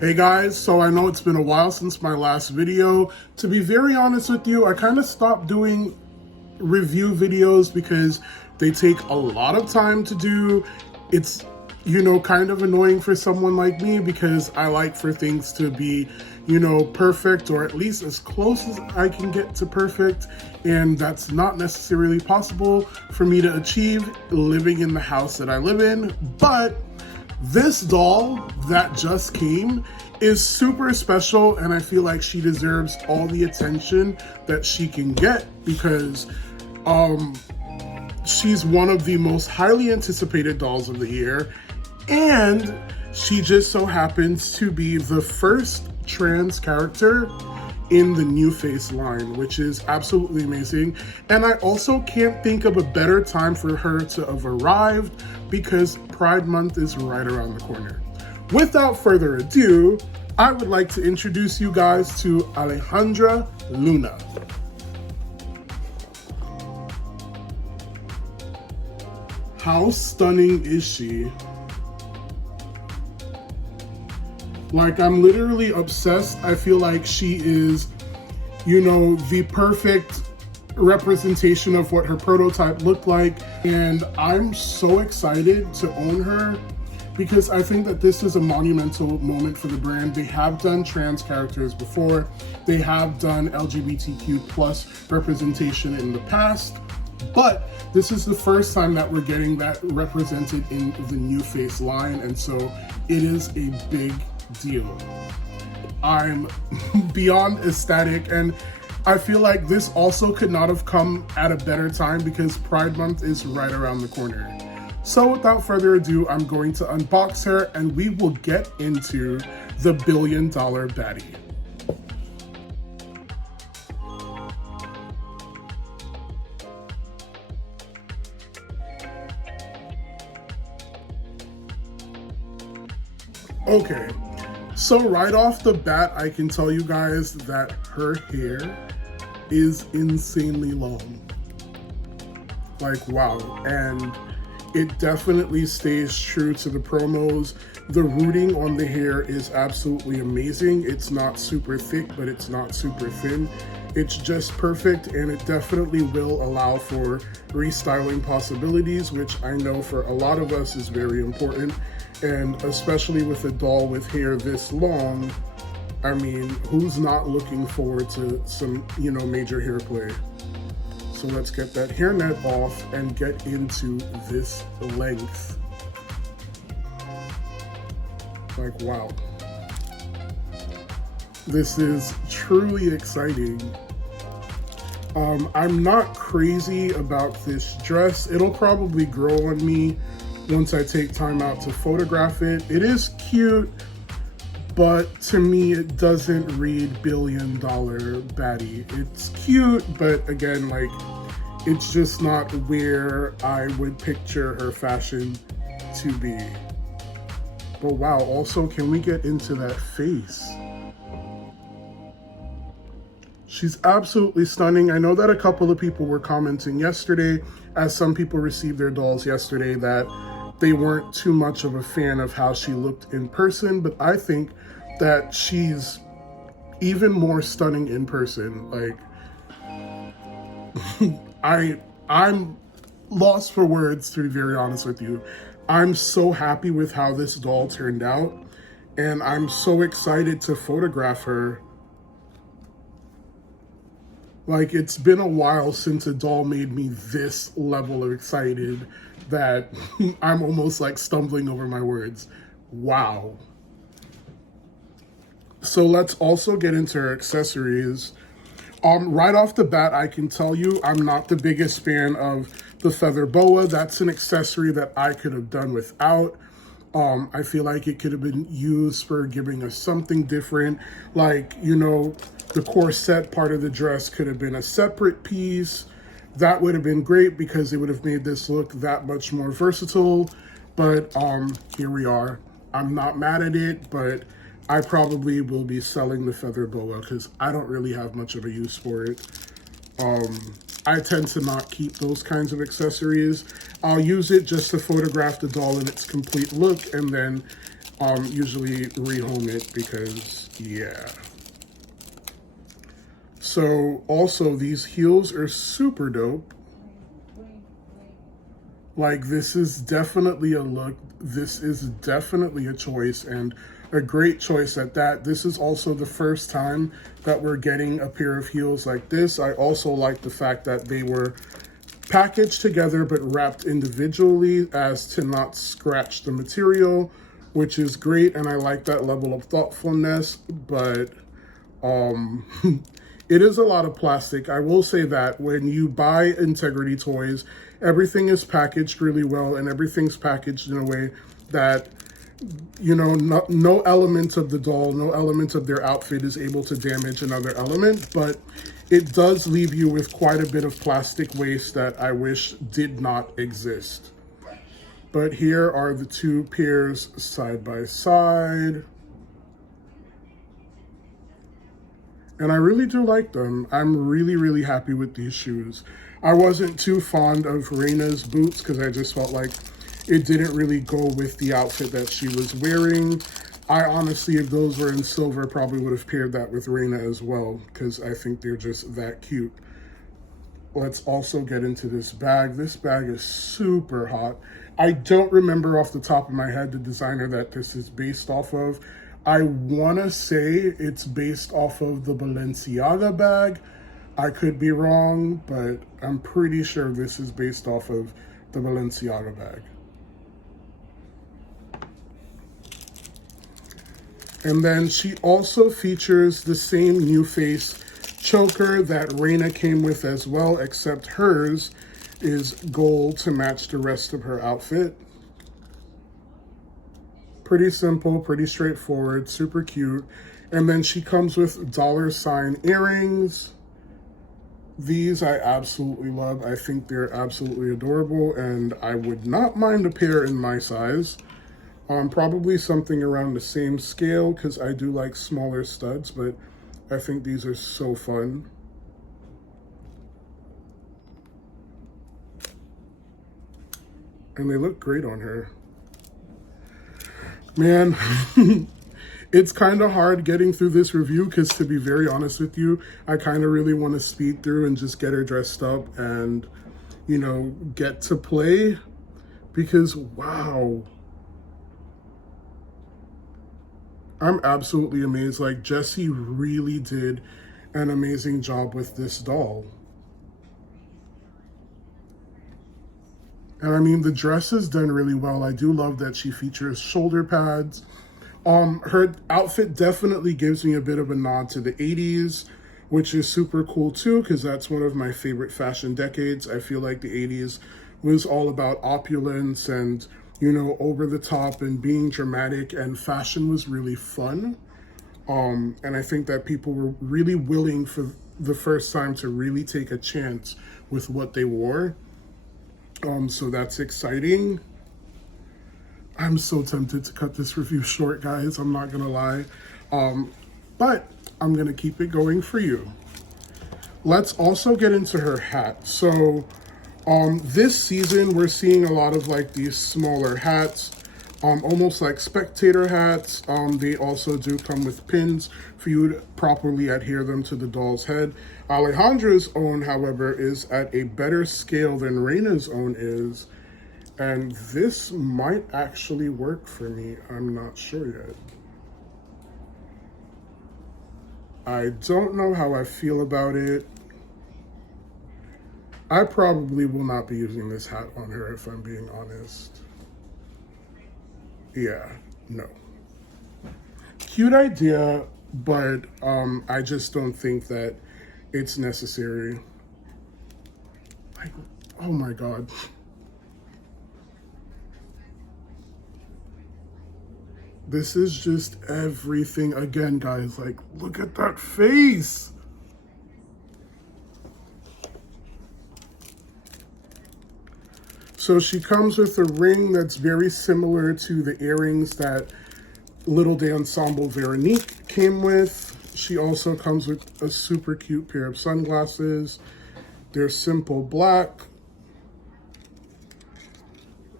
Hey guys, so I know it's been a while since my last video. To be very honest with you, I kind of stopped doing review videos because they take a lot of time to do. It's, kind of annoying for someone like me because I like for things to be, perfect, or at least as close as I can get to perfect. And that's not necessarily possible for me to achieve living in the house that I live in. But this doll that just came is super special, and I feel like she deserves all the attention that she can get because she's one of the most highly anticipated dolls of the year, and she just so happens to be the first trans character in the NuFace line, which is absolutely amazing. And I also can't think of a better time for her to have arrived because Pride Month is right around the corner. Without further ado, I would like to introduce you guys to Alejandra Luna. How stunning is she? Like, I'm literally obsessed. I feel like she is, the perfect representation of what her prototype looked like. And I'm so excited to own her because I think that this is a monumental moment for the brand. They have done trans characters before. They have done LGBTQ plus representation in the past, but this is the first time that we're getting that represented in the NuFace line. And so it is a big deal. I'm beyond ecstatic, and I feel like this also could not have come at a better time because Pride Month is right around the corner. So without further ado, I'm going to unbox her and we will get into the $1 billion baddie. Okay, so right off the bat, I can tell you guys that her hair is insanely long. Like, wow. And it definitely stays true to the promos. The rooting on the hair is absolutely amazing. It's not super thick, but it's not super thin. It's just perfect, and it definitely will allow for restyling possibilities, which I know for a lot of us is very important. And especially with a doll with hair this long, I mean, who's not looking forward to some, major hair play? So let's get that hairnet off and get into this length. Like, wow. This is truly exciting. I'm not crazy about this dress. It'll probably grow on me once I take time out to photograph it. It is cute, but to me, it doesn't read $1 billion baddie. It's cute, but again, like, it's just not where I would picture her fashion to be. But wow, also, can we get into that face? She's absolutely stunning. I know that a couple of people were commenting yesterday, as some people received their dolls yesterday, that they weren't too much of a fan of how she looked in person, but I think that she's even more stunning in person. Like, I'm lost for words, to be very honest with you. I'm so happy with how this doll turned out, and I'm so excited to photograph her. Like, it's been a while since a doll made me this level of excited that I'm almost like stumbling over my words. Wow. So let's also get into her accessories. Right off the bat, I can tell you I'm not the biggest fan of the feather boa. That's an accessory that I could have done without. I feel like it could have been used for giving us something different. Like, the corset part of the dress could have been a separate piece. That would have been great because it would have made this look that much more versatile. But here we are. I'm not mad at it, but I probably will be selling the feather boa because I don't really have much of a use for it. I tend to not keep those kinds of accessories. I'll use it just to photograph the doll in its complete look and then usually rehome it because, yeah. So also these heels are super dope. Like, this is definitely a look. This is definitely a choice, and a great choice at that. This is also the first time that we're getting a pair of heels like this. I also like the fact that they were packaged together but wrapped individually as to not scratch the material, which is great, and I like that level of thoughtfulness. But it is a lot of plastic. I will say that when you buy Integrity toys, everything is packaged really well, and everything's packaged in a way that, you know, no element of the doll, no element of their outfit is able to damage another element, but it does leave you with quite a bit of plastic waste that I wish did not exist. But here are the two pairs side by side. And I really do like them. I'm really, really happy with these shoes. I wasn't too fond of Reina's boots because I just felt like it didn't really go with the outfit that she was wearing. I honestly, if those were in silver, probably would have paired that with Reina as well because I think they're just that cute. Let's also get into this bag. This bag is super hot. I don't remember off the top of my head the designer that this is based off of. I want to say it's based off of the Balenciaga bag. I could be wrong, but I'm pretty sure this is based off of the Balenciaga bag. And then she also features the same NuFace choker that Reina came with as well, except hers is gold to match the rest of her outfit. Pretty simple, pretty straightforward, super cute. And then she comes with $ earrings. These I absolutely love. I think they're absolutely adorable, and I would not mind a pair in my size. Probably something around the same scale because I do like smaller studs, but I think these are so fun. And they look great on her. Man, it's kind of hard getting through this review because, to be very honest with you, I kind of really want to speed through and just get her dressed up and, you know, get to play because, wow. I'm absolutely amazed. Like, Jessy really did an amazing job with this doll. And I mean, the dress is done really well. I do love that she features shoulder pads. Her outfit definitely gives me a bit of a nod to the 80s, which is super cool too, because that's one of my favorite fashion decades. I feel like the 80s was all about opulence and, you know, over the top and being dramatic, and fashion was really fun. And I think that people were really willing for the first time to really take a chance with what they wore. So that's exciting. I'm so tempted to cut this review short, guys. I'm not gonna lie. But I'm gonna keep it going for you. Let's also get into her hat. So this season, we're seeing a lot of like these smaller hats, almost like spectator hats. They also do come with pins for you to properly adhere them to the doll's head. Alejandra's own, however, is at a better scale than Reina's own is. And this might actually work for me. I'm not sure yet. I don't know how I feel about it. I probably will not be using this hat on her if I'm being honest. Yeah, no. Cute idea, but I just don't think that it's necessary. Like, oh my God. This is just everything. Again, guys, like, look at that face. So she comes with a ring that's very similar to the earrings that Little D'Ensemble Veronique came with. She also comes with a super cute pair of sunglasses. They're simple black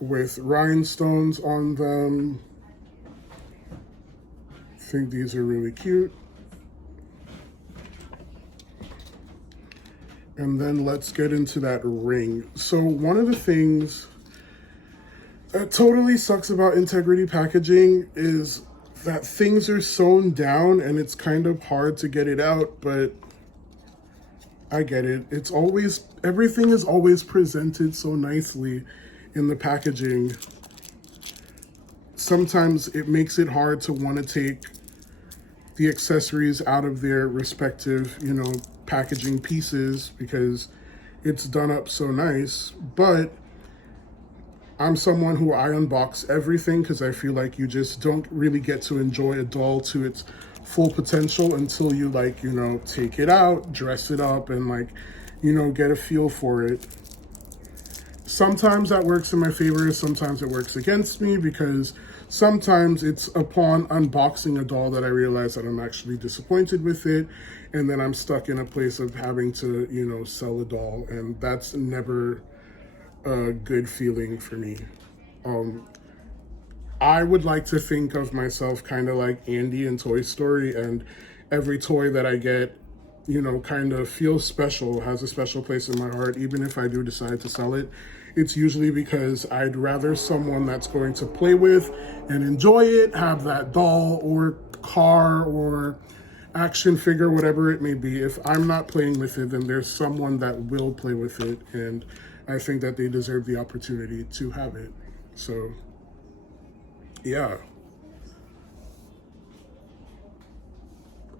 with rhinestones on them. think these are really cute. And then let's get into that ring. So one of the things that totally sucks about integrity packaging is that things are sewn down and it's kind of hard to get it out, but I get it. It's always, everything is always presented so nicely in the packaging. Sometimes it makes it hard to want to take the accessories out of their respective, you know, packaging pieces because it's done up so nice. But I'm someone who I unbox everything because I feel like you just don't really get to enjoy a doll to its full potential until you, like, you know, take it out, dress it up, and, like, you know, get a feel for it. Sometimes that works in my favor, sometimes it works against me, because sometimes it's upon unboxing a doll that I realize that I'm actually disappointed with it, and then I'm stuck in a place of having to, you know, sell a doll, and that's never a good feeling for me. I would like to think of myself kind of like Andy in Toy Story, and every toy that I get, you know, kind of feels special, has a special place in my heart. Even if I do decide to sell it, it's usually because I'd rather someone that's going to play with and enjoy it have that doll or car or action figure, whatever it may be. If I'm not playing with it, then there's someone that will play with it, and I think that they deserve the opportunity to have it. So yeah.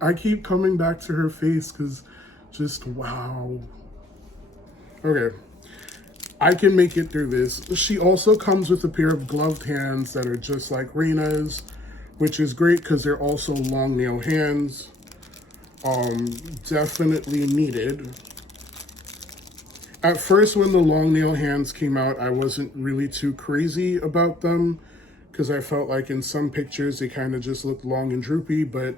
I keep coming back to her face because just wow. Okay, I can make it through this. She also comes with a pair of gloved hands that are just like Reina's, which is great because they're also long nail hands. Definitely needed. At first, when the long nail hands came out, I wasn't really too crazy about them because I felt like in some pictures they kind of just looked long and droopy, but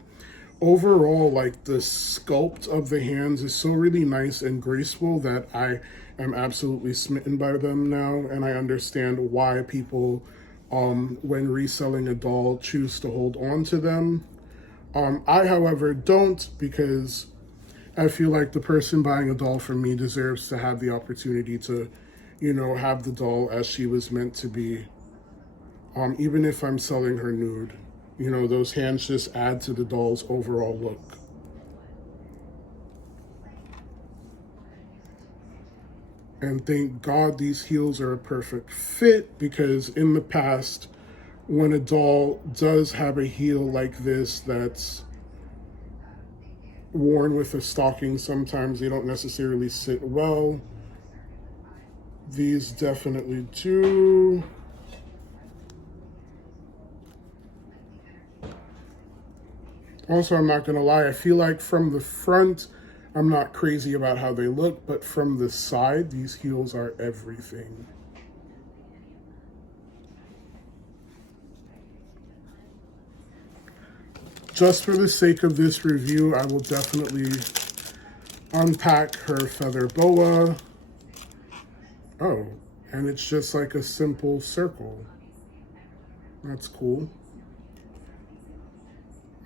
overall, like, the sculpt of the hands is so really nice and graceful that I am absolutely smitten by them now, and I understand why people, when reselling a doll, choose to hold on to them. I, however, don't, because I feel like the person buying a doll from me deserves to have the opportunity to, you know, have the doll as she was meant to be. Even if I'm selling her nude, you know, those hands just add to the doll's overall look. And thank God these heels are a perfect fit, because in the past, when a doll does have a heel like this that's worn with a stocking, sometimes they don't necessarily sit well. These definitely do. Also, I'm not gonna lie, I feel like from the front, I'm not crazy about how they look, but from the side, these heels are everything. Just for the sake of this review, I will definitely unpack her feather boa. Oh, and it's just like a simple circle. That's cool.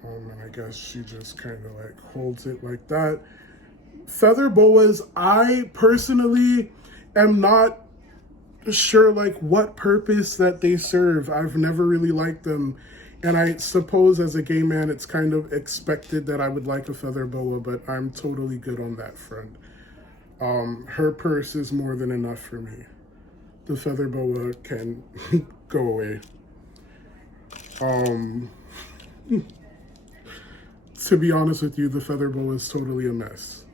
And I guess she just kind of like holds it like that. Feather boas, I personally am not sure like what purpose that they serve. I've never really liked them. And I suppose as a gay man, it's kind of expected that I would like a feather boa, but I'm totally good on that front. Her purse is more than enough for me. The feather boa can go away. To be honest with you, the feather boa is totally a mess.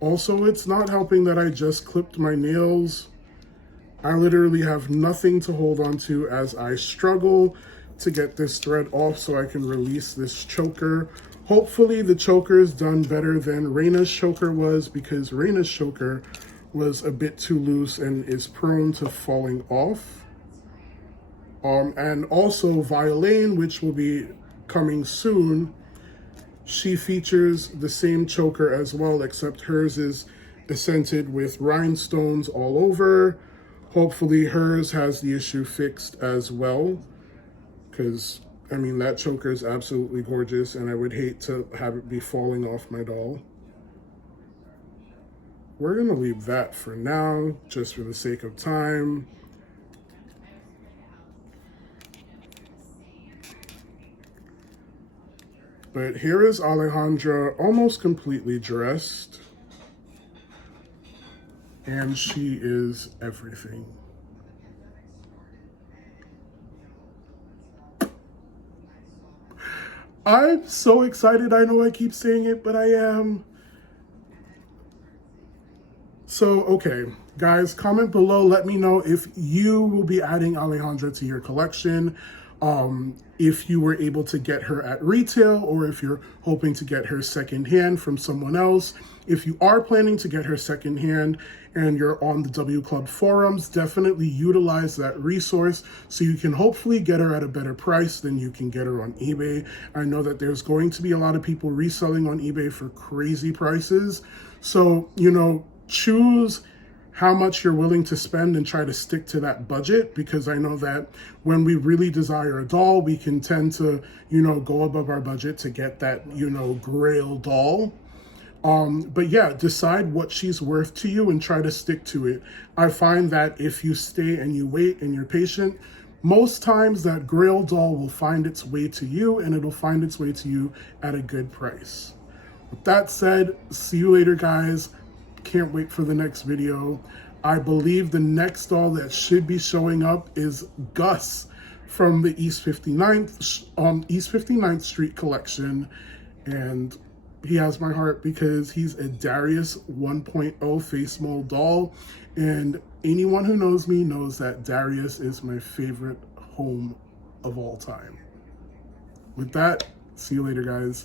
Also, it's not helping that I just clipped my nails. I literally have nothing to hold on to as I struggle to get this thread off so I can release this choker. Hopefully the choker is done better than Reina's choker was, because Reina's choker was a bit too loose and is prone to falling off. And also Violaine, which will be coming soon, she features the same choker as well, except hers is scented with rhinestones all over. Hopefully hers has the issue fixed as well, because I mean, that choker is absolutely gorgeous, and I would hate to have it be falling off my doll. We're gonna leave that for now, just for the sake of time. But here is Alejandra almost completely dressed. And she is everything. I'm so excited. I know I keep saying it, but I am. So, okay, guys, comment below. Let me know if you will be adding Alejandra to your collection. If you were able to get her at retail, or if you're hoping to get her secondhand from someone else. If you are planning to get her secondhand and you're on the W Club forums, definitely utilize that resource so you can hopefully get her at a better price than you can get her on eBay. I know that there's going to be a lot of people reselling on eBay for crazy prices. So, you know, choose how much you're willing to spend and try to stick to that budget, because I know that when we really desire a doll, we can tend to, you know, go above our budget to get that, you know, grail doll. But yeah, decide what she's worth to you and try to stick to it. I find that if you stay and you wait and you're patient, most times that grail doll will find its way to you, and it'll find its way to you at a good price. With that said, see you later, guys. Can't wait for the next video. I believe the next doll that should be showing up is Gus from the East 59th Street collection, and he has my heart because he's a Darius 1.0 face mold doll, and anyone who knows me knows that Darius is my favorite home of all time. With that, see you later, guys.